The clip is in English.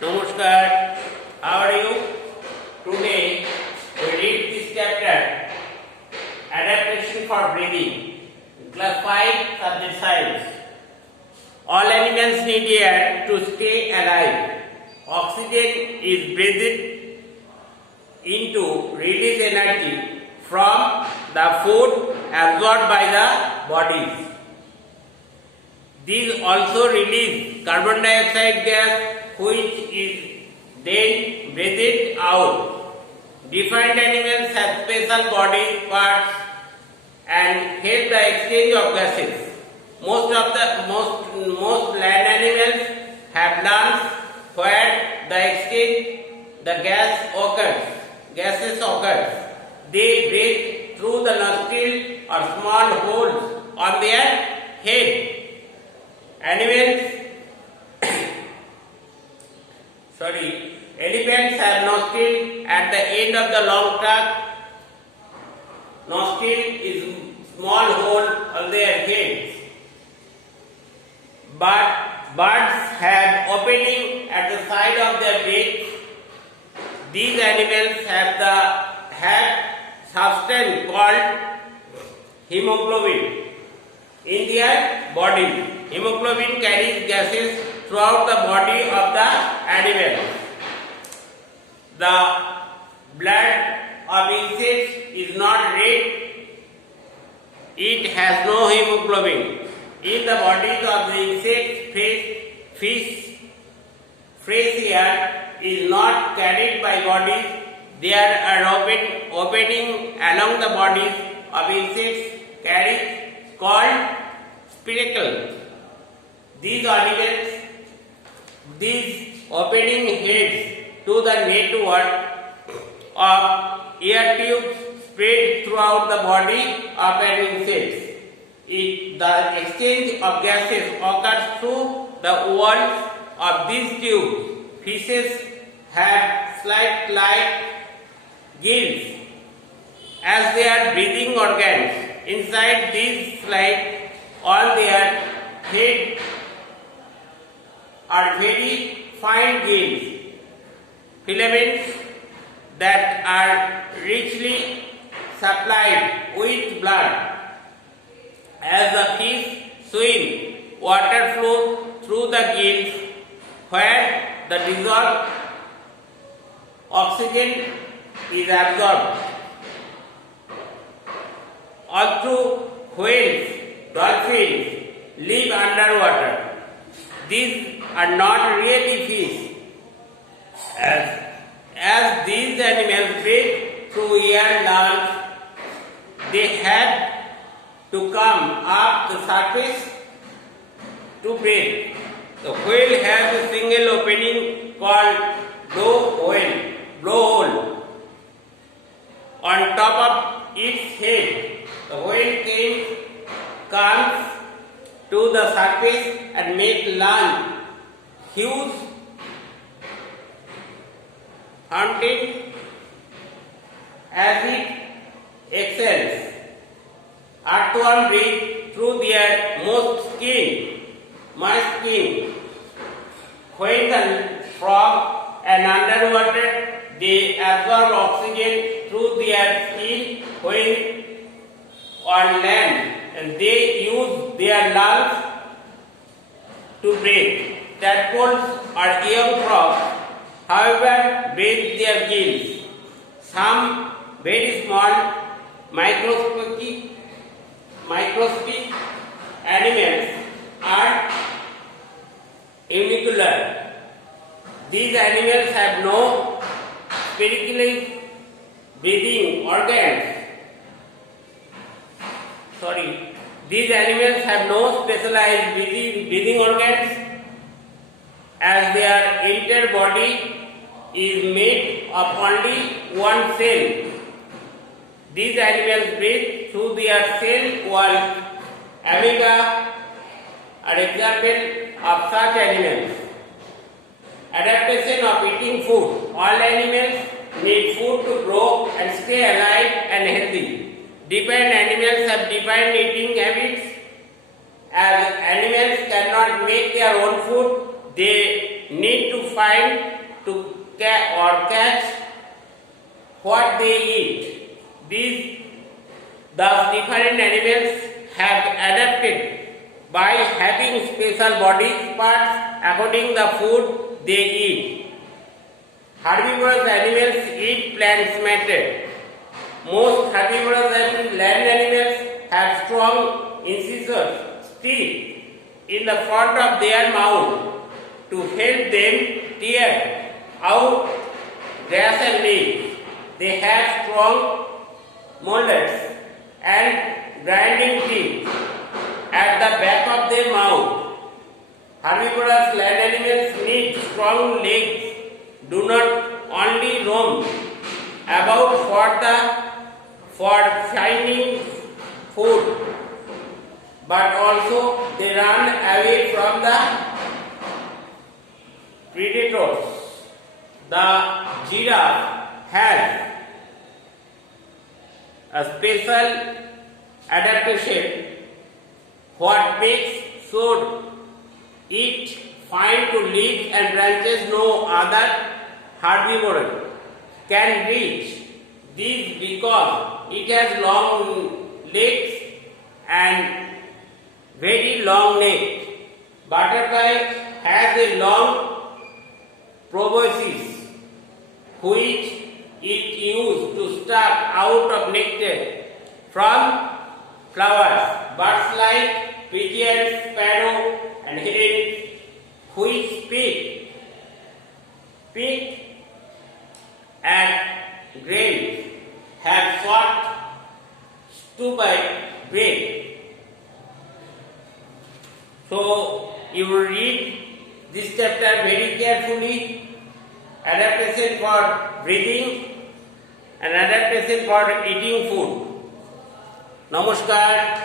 Namaskar, how are you? Today we read this chapter, Adaptation for Breathing, class 5, subject science. All animals need air to stay alive. Oxygen is breathed into release energy from the food absorbed by the bodies. These also release carbon dioxide gas, which is then breathed out. Different animals have special body parts and help the exchange of gases. Most land animals have lungs where the gases occurs. They breathe through the nostril or small holes on their head. Elephants have nostril at the end of the long trunk. Nostril is small hole on their heads. But birds have opening at the side of their beaks. These animals have substance called hemoglobin in their body. Hemoglobin carries gases throughout the body of the animal. The blood of insects is not red. It has no hemoglobin. In the bodies of the insects, fresh air is not carried by bodies. There are opening along the bodies of insects called spiracles. These opening heads to the network of air tubes spread throughout the body of an insect. The exchange of gases occurs through the walls of these tubes. Fishes have slit like gills as their breathing organs. Inside these slits on their head are very fine gills, filaments that are richly supplied with blood. As the fish swim, water flows through the gills where the dissolved oxygen is absorbed. Although whales, dolphins live underwater, these are not really fish. As these animals breathe through air lungs, they have to come up the surface to breathe. The whale has a single opening called blowhole on top of its head. The whale comes to the surface and makes lungs huge, hunting as it exhales. Earthworms breathe through their moist skin. When the frog and underwater, they absorb oxygen through their skin. When on land, and they use their lungs to breathe. Tadpoles are young frogs, however, breathe their gills. Some very small microscopic animals are unicellular. These animals have no specialized breathing organs. These animals have no specialized breathing organs, as their entire body is made of only one cell. These animals breathe through their cell wall. Amoeba are examples of such animals. Adaptation of eating food. All animals need food to grow and stay alive and healthy. Different animals have different eating habits. As animals cannot make their own food, they need to find to catch what they eat. Thus different animals have adapted by having special body parts according the food they eat. Herbivorous animals eat plants matter. Most herbivorous and land animals have strong incisors, teeth in the front of their mouth to help them tear out grass and leaves. They have strong molars and grinding teeth at the back of their mouth. Herbivorous land animals need strong legs, do not only roam about for finding food, but also they run away from the predators. The giraffe has a special adaptation. What makes should it find to leaves and branches no other herbivore can reach. This because it has long legs and very long neck. Butterfly has a long proboscis which it used to suck out of nectar from flowers. Birds like pigeons, sparrow and herons which pick at grains have short stubby beak. So you will read this chapter very carefully. Adaptation for breathing and adaptation for eating food. Namaskar.